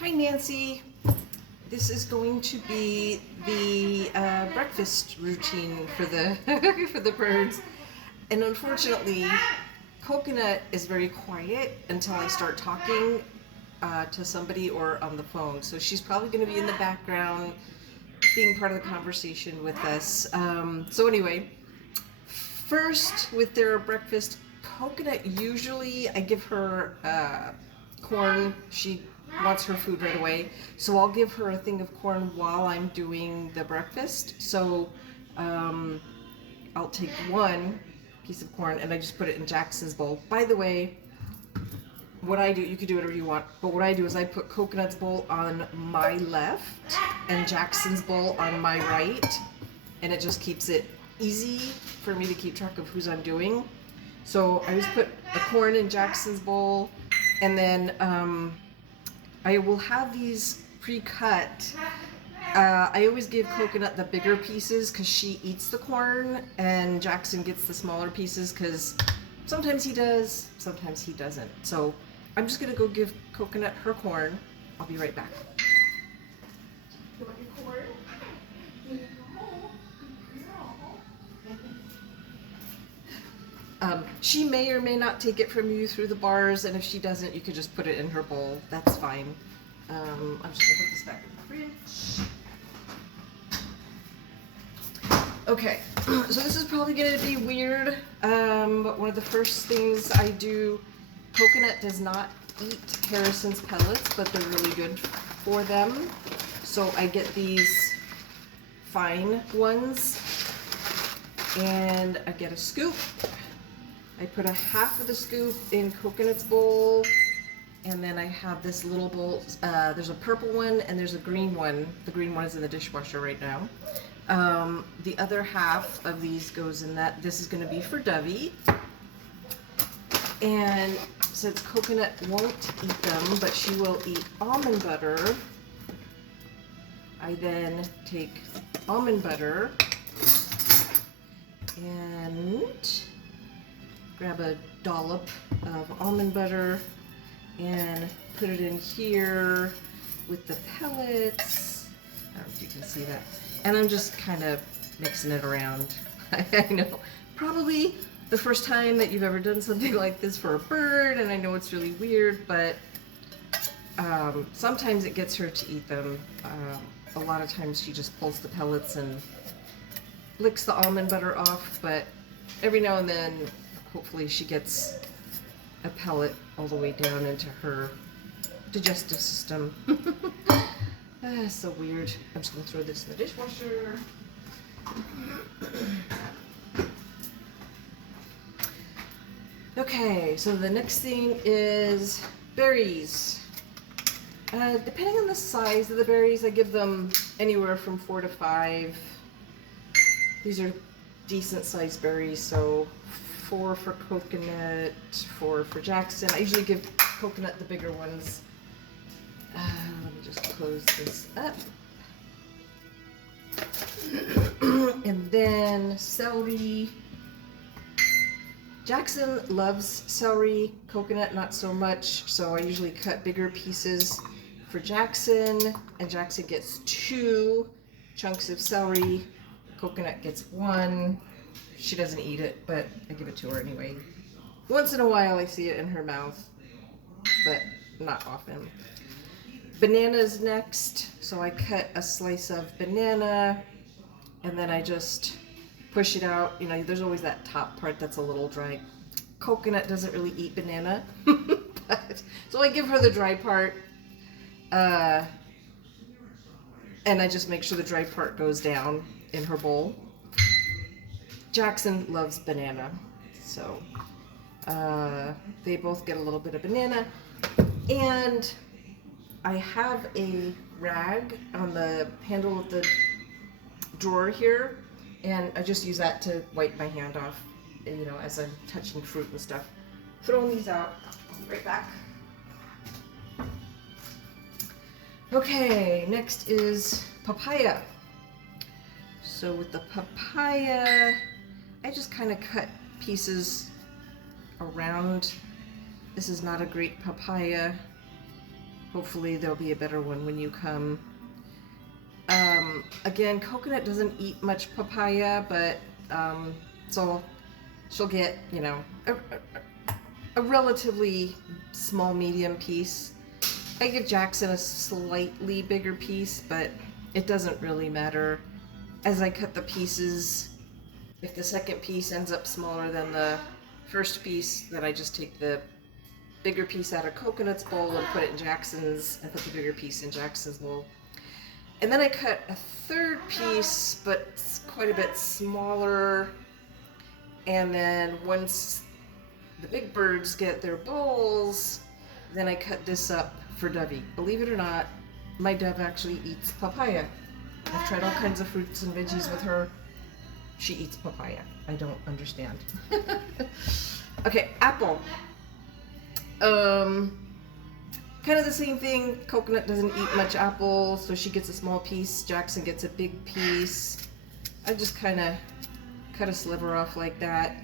Hi Nancy. This is going to be the breakfast routine for the for the birds, and unfortunately, Coconut is very quiet until I start talking to somebody or on the phone. So she's probably going to be in the background, being part of the conversation with us. So anyway, first with their breakfast, Coconut usually I give her corn. She wants her food right away, so I'll give her a thing of corn while I'm doing the breakfast. So I'll take one piece of corn and I just put it in Jackson's bowl. By the way, what I do, you can do whatever you want, but what I do is I put Coconut's bowl on my left and Jackson's bowl on my right, and it just keeps it easy for me to keep track of whose I'm doing. So I just put the corn in Jackson's bowl, and then I will have these pre-cut. I always give Coconut the bigger pieces because she eats the corn, and Jackson gets the smaller pieces because sometimes he does, sometimes he doesn't. So I'm just gonna go give Coconut her corn. I'll be right back. You want your corn? She may or may not take it from you through the bars, and if she doesn't, you could just put it in her bowl. That's fine. I'm just gonna put this back in the fridge. Okay, so this is probably gonna be weird, but one of the first things I do, Coconut does not eat Harrison's pellets, but they're really good for them. So I get these fine ones, and I get a scoop. I put a half of the scoop in Coconut's bowl, and then I have this little bowl. There's a purple one and there's a green one. The green one is in the dishwasher right now. The other half of these goes in that. This is going to be for Dovey. And since Coconut won't eat them, but she will eat almond butter, I then take almond butter and grab a dollop of almond butter and put it in here with the pellets. I don't know if you can see that. And I'm just kind of mixing it around. I know, probably the first time that you've ever done something like this for a bird, and I know it's really weird, but sometimes it gets her to eat them. A lot of times she just pulls the pellets and licks the almond butter off, but every now and then hopefully she gets a pellet all the way down into her digestive system. So weird. I'm just gonna throw this in the dishwasher. Okay, so the next thing is berries. Depending on the size of the berries, I give them anywhere from 4 to 5. These are decent sized berries, so 4 for Coconut, 4 for Jackson. I usually give Coconut the bigger ones. Let me just close this up. And then celery. Jackson loves celery, Coconut not so much, so I usually cut bigger pieces for Jackson, and Jackson gets 2 chunks of celery. Coconut gets 1. She doesn't eat it, but I give it to her anyway. Once in a while I see it in her mouth, but not often. Bananas next, so I cut a slice of banana, and then I just push it out. You know, there's always that top part that's a little dry. Coconut doesn't really eat banana, so I give her the dry part, and I just make sure the dry part goes down in her bowl. Jackson loves banana, so they both get a little bit of banana. And I have a rag on the handle of the drawer here, and I just use that to wipe my hand off, you know, as I'm touching fruit and stuff. Throwing these out. I'll be right back. Okay, next is papaya. So with the papaya, I just kind of cut pieces around. This is not a great papaya. hopefully there'll be a better one when you come. Again, Coconut doesn't eat much papaya, but so she'll get, you know, a relatively small medium piece. I give Jackson a slightly bigger piece, but it doesn't really matter. As I cut the pieces, if the second piece ends up smaller than the first piece, then I just take the bigger piece out of Coconut's bowl and put it in Jackson's, and put the bigger piece in Jackson's bowl. And then I cut a third piece, but it's quite a bit smaller. And then once the big birds get their bowls, then I cut this up for Dovey. Believe it or not, my dove actually eats papaya. I've tried all kinds of fruits and veggies with her. She eats papaya. I don't understand. Okay, apple. Kind of the same thing. Coconut doesn't eat much apple, so she gets a small piece. Jackson gets a big piece. I just kind of cut a sliver off like that.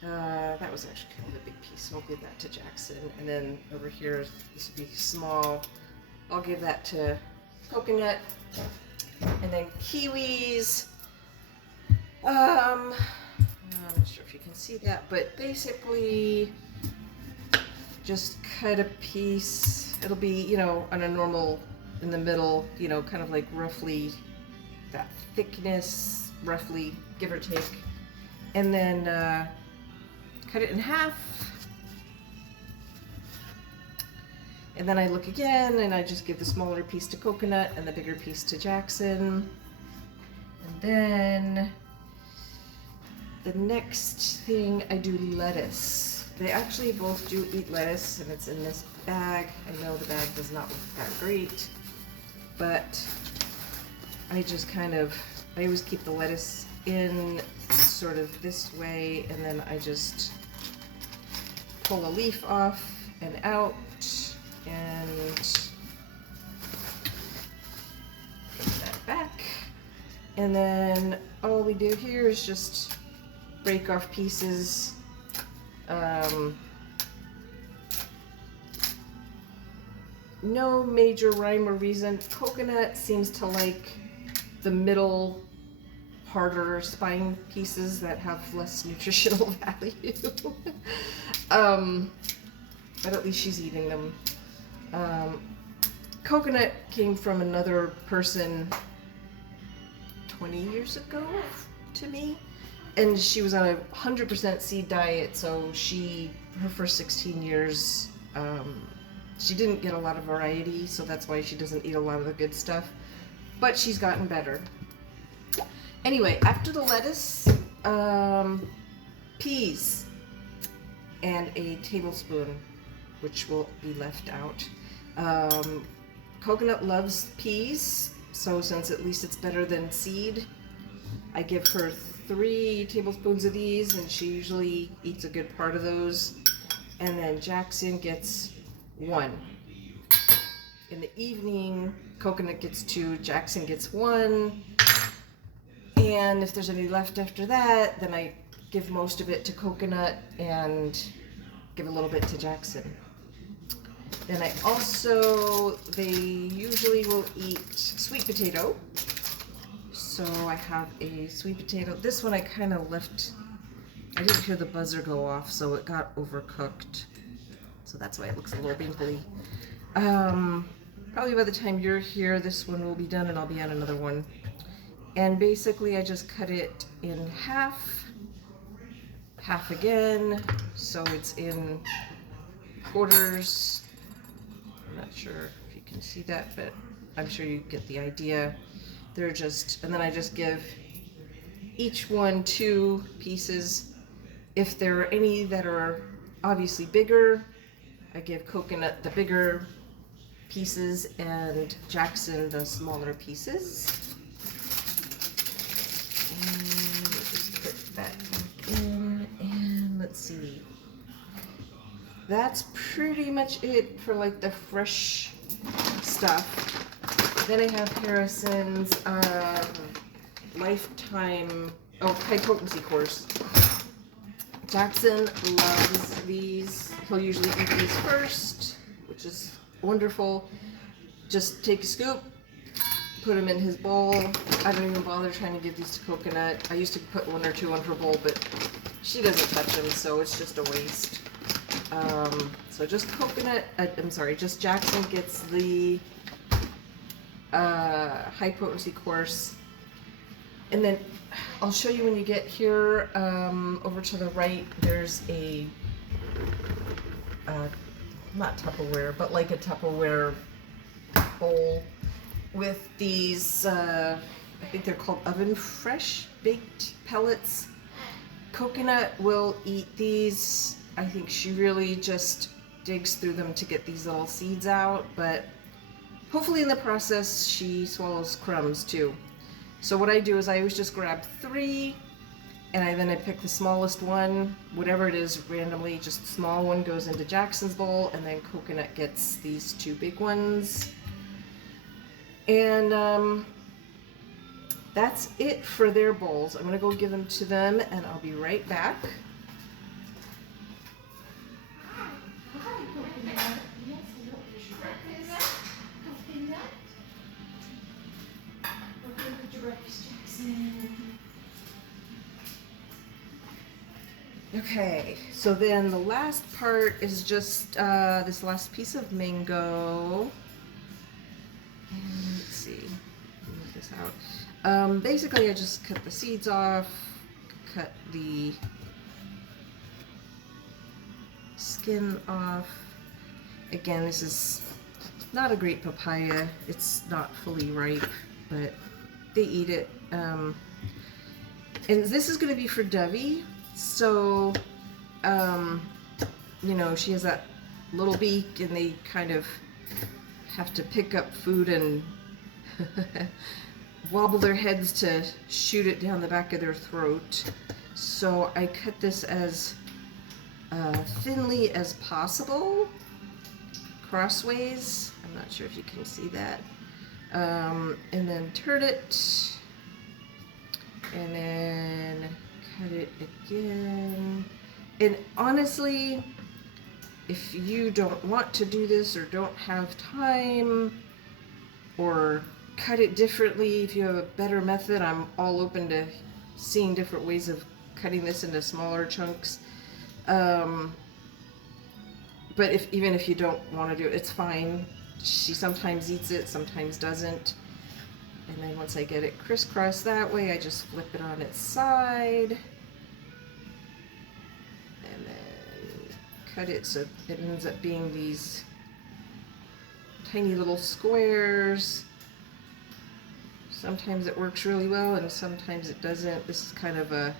That was actually kind of a big piece, so I'll give that to Jackson. And then over here, this would be small. I'll give that to Coconut. And then kiwis. I'm not sure if you can see that, but basically just cut a piece. It'll be, you know, on a normal, in the middle, you know, kind of like roughly that thickness, roughly, give or take. And then cut it in half. And then I look again and I just give the smaller piece to Coconut and the bigger piece to Jackson. And then the next thing I do lettuce. They actually both do eat lettuce, and it's in this bag. I know the bag does not look that great, but I just kind of, I always keep the lettuce in sort of this way, and then I just pull a leaf off and out, and put that back. And then all we do here is just break off pieces. No major rhyme or reason. Coconut seems to like the middle, harder spine pieces that have less nutritional value. But at least she's eating them. Coconut came from another person 20 years ago to me. And she was on a 100% seed diet, so her first 16 years, she didn't get a lot of variety, so that's why she doesn't eat a lot of the good stuff. But she's gotten better. Anyway, after the lettuce, peas, and a tablespoon, which will be left out. Coconut loves peas, so since at least it's better than seed, I give her 3 tablespoons of these, and she usually eats a good part of those. And then Jackson gets 1. In the evening, Coconut gets 2, Jackson gets 1. And if there's any left after that, then I give most of it to Coconut and give a little bit to Jackson. Then I also, they usually will eat sweet potato. So I have a sweet potato. This one I kind of left, I didn't hear the buzzer go off, so it got overcooked. So that's why it looks a little wrinkly. Probably by the time you're here, this one will be done and I'll be on another one. And basically I just cut it in half, half again, so it's in quarters. I'm not sure if you can see that, but I'm sure you get the idea. They're just, and then I just give each one 2 pieces. If there are any that are obviously bigger, I give Coconut the bigger pieces and Jackson the smaller pieces. And just put that back in, and let's see. That's pretty much it for like the fresh stuff. Then I have Harrison's lifetime, high potency course. Jackson loves these. He'll usually eat these first, which which is wonderful. Just take a scoop, put them in his bowl. I don't even bother trying to give these to Coconut. I used to put 1 or 2 on her bowl, but she doesn't touch them, so it's just a waste. So just Coconut, just Jackson gets the high potency course. And then I'll show you when you get here, over to the right, there's a, not Tupperware, but like a Tupperware bowl with these, I think they're called oven fresh baked pellets. Coconut will eat these. I think she really just digs through them to get these little seeds out, but hopefully in the process she swallows crumbs too. So what I do is I always just grab 3, and then I pick the smallest one, whatever it is, randomly. Just the small one goes into Jackson's bowl, and then Coconut gets these 2 big ones. And that's it for their bowls. I'm gonna go give them to them, and I'll be right back. Okay, so then the last part is just this last piece of mango. And let's see, move this out. Basically, I just cut the seeds off, cut the skin off. Again, this is not a great papaya. It's not fully ripe, but they eat it. And this is going to be for Dovey. So, you know, she has that little beak, and they kind of have to pick up food and wobble their heads to shoot it down the back of their throat. So I cut this as thinly as possible, crossways. I'm not sure if you can see that. And then turn it, and then cut it again. And honestly, if you don't want to do this or don't have time, or cut it differently, if you have a better method, I'm all open to seeing different ways of cutting this into smaller chunks. But even if you don't want to do it, it's fine. She sometimes eats it, sometimes doesn't. And then once I get it crisscrossed that way, I just flip it on its side. And then cut it so it ends up being these tiny little squares. Sometimes it works really well and sometimes it doesn't. This is kind of a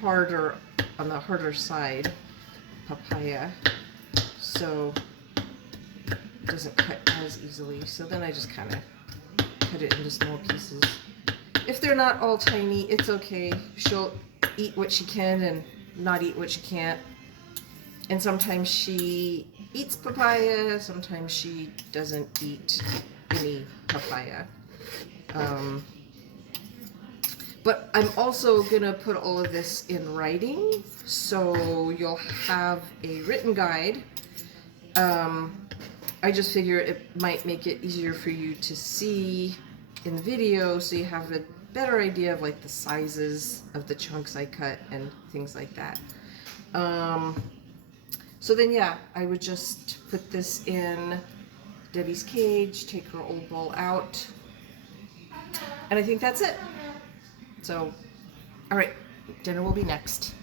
harder, on the harder side, papaya. So it doesn't cut as easily. So then I just kind of cut it into small pieces. If they're not all tiny, it's okay. She'll eat what she can and not eat what she can't. And sometimes she eats papaya, sometimes she doesn't eat any papaya. But I'm also gonna put all of this in writing, so you'll have a written guide. I just figure it might make it easier for you to see in the video, so you have a better idea of like the sizes of the chunks I cut and things like that. So then yeah, I would just put this in Debbie's cage, take her old bowl out, and I think that's it. So, all right, dinner will be next.